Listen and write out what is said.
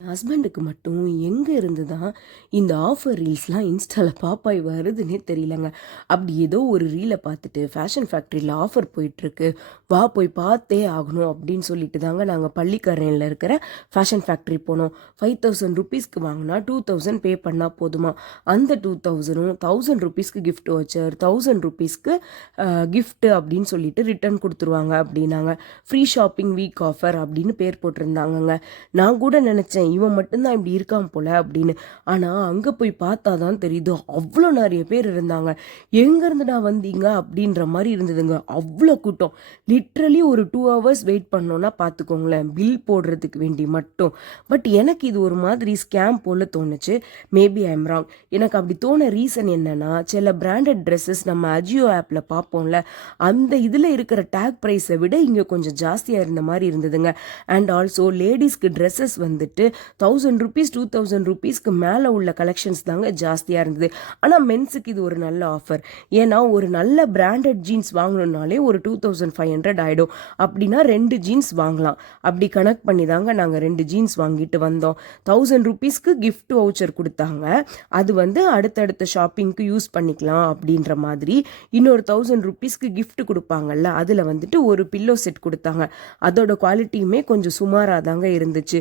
ஹஸ்பண்டுக்கு மட்டும் எங்கே இருந்து தான் இந்த ஆஃபர் ரீல்ஸ்லாம் இன்ஸ்டாவில் பாப்பாய் வருதுன்னே தெரியலங்க. அப்படி ஏதோ ஒரு ரீலை பார்த்துட்டு ஃபேஷன் ஃபேக்ட்ரியில் ஆஃபர் போயிட்டுருக்கு, வா போய் பார்த்தே ஆகணும் அப்படின்னு சொல்லிட்டு தாங்க நாங்கள் பள்ளிக்கரணையில் இருக்கிற ஃபேஷன் ஃபேக்ட்ரி போனோம். 5000 ருபீஸ்க்கு வாங்கினா 2000 பே பண்ணால் போதுமா. அந்த 2000ம் 1000 ருபீஸ்க்கு கிஃப்ட் வச்சர், 1000 ருபீஸ்க்கு கிஃப்ட்டு அப்படின்னு சொல்லிட்டு ரிட்டர்ன் கொடுத்துருவாங்க அப்படின்னாங்க. ஃப்ரீ ஷாப்பிங் வீக் ஆஃபர் அப்படின்னு பேர் போட்டிருந்தாங்கங்க. நான் கூட நினச்சேன் இவன் மட்டும்தான் இப்படி இருக்கான் போல அப்படின்னு. ஆனால் அங்கே போய் பார்த்தா தான் தெரியுது, அவ்வளோ நிறைய பேர் இருந்தாங்க. எங்கேருந்துடா வந்தீங்க அப்படின்ற மாதிரி இருந்ததுங்க. அவ்வளோ கூட்டம். லிட்ரலி ஒரு 2 hours வெயிட் பண்ணோன்னா பார்த்துக்கோங்களேன், பில் போடுறதுக்கு வேண்டி மட்டும். பட் எனக்கு இது ஒரு மாதிரி ஸ்கேம் போல தோணுச்சு. Maybe I am wrong. எனக்கு அப்படி தோண ரீசன் என்னன்னா, சில பிராண்டட் ட்ரெஸ்ஸஸ் நம்ம அஜியோ ஆப்பில் பார்ப்போம்ல, அந்த இதில் இருக்கிற டேக் ப்ரைஸை விட இங்கே கொஞ்சம் ஜாஸ்தியாக இருந்த மாதிரி இருந்ததுங்க. அண்ட் ஆல்சோ லேடிஸ்க்கு ட்ரெஸ்ஸஸ் வந்துட்டு 1000 ருபீஸ் 2000 ருபீஸ்க்கு மேலே உள்ள கலெக்ஷன்ஸ் தாங்க ஜாஸ்தியாக இருந்தது. ஆனால் மென்ஸுக்கு இது ஒரு நல்ல ஆஃபர். ஏன்னா ஒரு நல்ல பிராண்டட் ஜீன்ஸ் வாங்கணுன்னாலே ஒரு 2500 ஆகிடும். அப்படின்னா 2 ஜீன்ஸ் வாங்கலாம். அப்படி கனெக்ட் பண்ணி தாங்க நாங்கள் 2 ஜீன்ஸ் வாங்கிட்டு வந்தோம். 1000 ருபீஸ்க்கு கிஃப்ட் வவுச்சர் கொடுத்தாங்க. அது வந்து அடுத்தடுத்த ஷாப்பிங்க்கு யூஸ் பண்ணிக்கலாம் அப்படின்ற மாதிரி. இன்னொரு 1000 ருபீஸ்க்கு கிஃப்ட் கொடுப்பாங்கல்ல, அதில் வந்துட்டு ஒரு பில்லோ செட் கொடுத்தாங்க. அதோட குவாலிட்டியுமே கொஞ்சம் சுமாராக தாங்க இருந்துச்சு.